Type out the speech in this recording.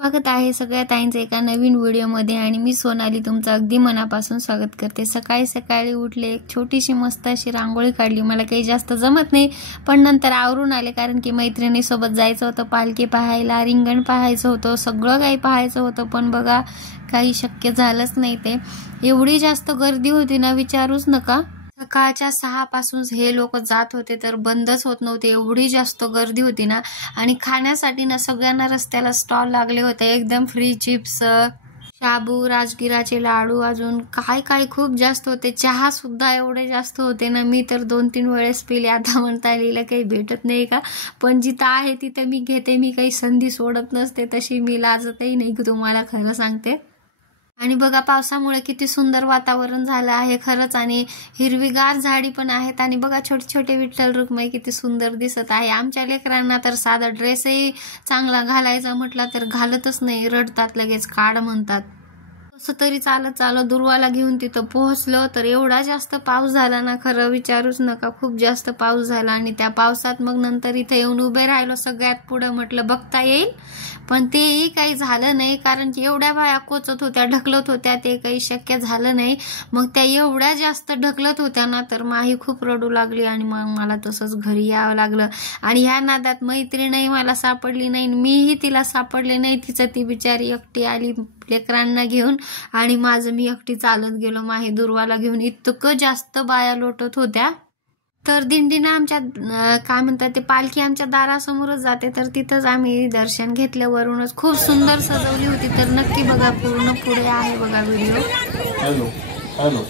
स्वागत आहे सगळ्या ताईंचं एका नवीन व्हिडिओमध्ये आणि मी सोनाली तुमचं अगदी मनापासून स्वागत करते। सकाळी सकाळी उठले, एक छोटीशी मस्त अशी रांगोळी काढली। मला काही जास्त जमत नाही पण नंतर आवरून आले कारण की मैत्रिणीसोबत जायचं होतं, पालखी पाहायला, रिंगण पाहायचं होतं, सगळं काही पाहायचं होतं पण बघा काही शक्य झालंच नाही। ते एवढी जास्त गर्दी होती ना विचारूच नका। सकाळच्या 6 पासून हे लोक जात होते तर बंदच होत नव्हते, एवढी जास्त गर्दी होती ना। आणि खाण्यासाठी ना सगळ्यांना रस्त्याला स्टॉल लागले होते, एकदम फ्री चिप्स, शाबू, राजगिराचे लाडू, अजून काय काय खूप जास्त होते। चहा सुद्धा एवढे जास्त होते ना, मी तर 2-3 वेळेस पिले। आता म्हणता लिहिलं काही भेटत नाही का, पण जिथं आहे तिथे मी घेते, मी काही संधी सोडत नसते, तशी मी लाजतही नाही की तुम्हाला खरं सांगते। आणि बघा पावसामुळे किती सुंदर वातावरण झालं आहे खरंच, आणि हिरवीगार झाडी पण आहेत। आणि बघा छोटे छोटे विठ्ठल रुक्माई किती सुंदर दिसत आहे। आमच्या लेकरांना तर साधा ड्रेसही चांगला घालायचा म्हटला तर घालतच नाही, रडतात, लगेच काढ म्हणतात। कसं तरी चालत चालत दुर्वाला घेऊन तिथं पोहोचलो तर एवढा जास्त पाऊस झाला ना, खरं विचारूच नका, खूप जास्त पाऊस झाला। आणि त्या पावसात मग नंतर इथे येऊन उभे राहिलो सगळ्यात पुढे, म्हटलं बघता येईल, पण तेही काही झालं नाही कारण की एवढ्या बाया कोचत होत्या, ढकलत होत्या, ते काही शक्य झालं नाही। मग त्या एवढ्या जास्त ढकलत होत्या ना तर माही खूप रडू लागली आणि मग मला तसंच घरी यावं लागलं। आणि ह्या नादात मैत्रीणही मला सापडली नाही, मीही तिला सापडले नाही, तिचं ती बिचारी एकटी आली लेकरांना घेऊन आणि माझं मी एकटी चालत गेलो माही दुर्वाला घेऊन। इतकं जास्त बाया लोटत होत्या। तर दिंडीनं आमच्या काय म्हणतात ते पालखी आमच्या दारासमोरच जाते, तर तिथंच आम्ही दर्शन घेतलं, वरूनच खूप सुंदर सजवली होती। तर नक्की बघा, पूर्ण पुढे आहे बघा व्हिडिओ। Hello hello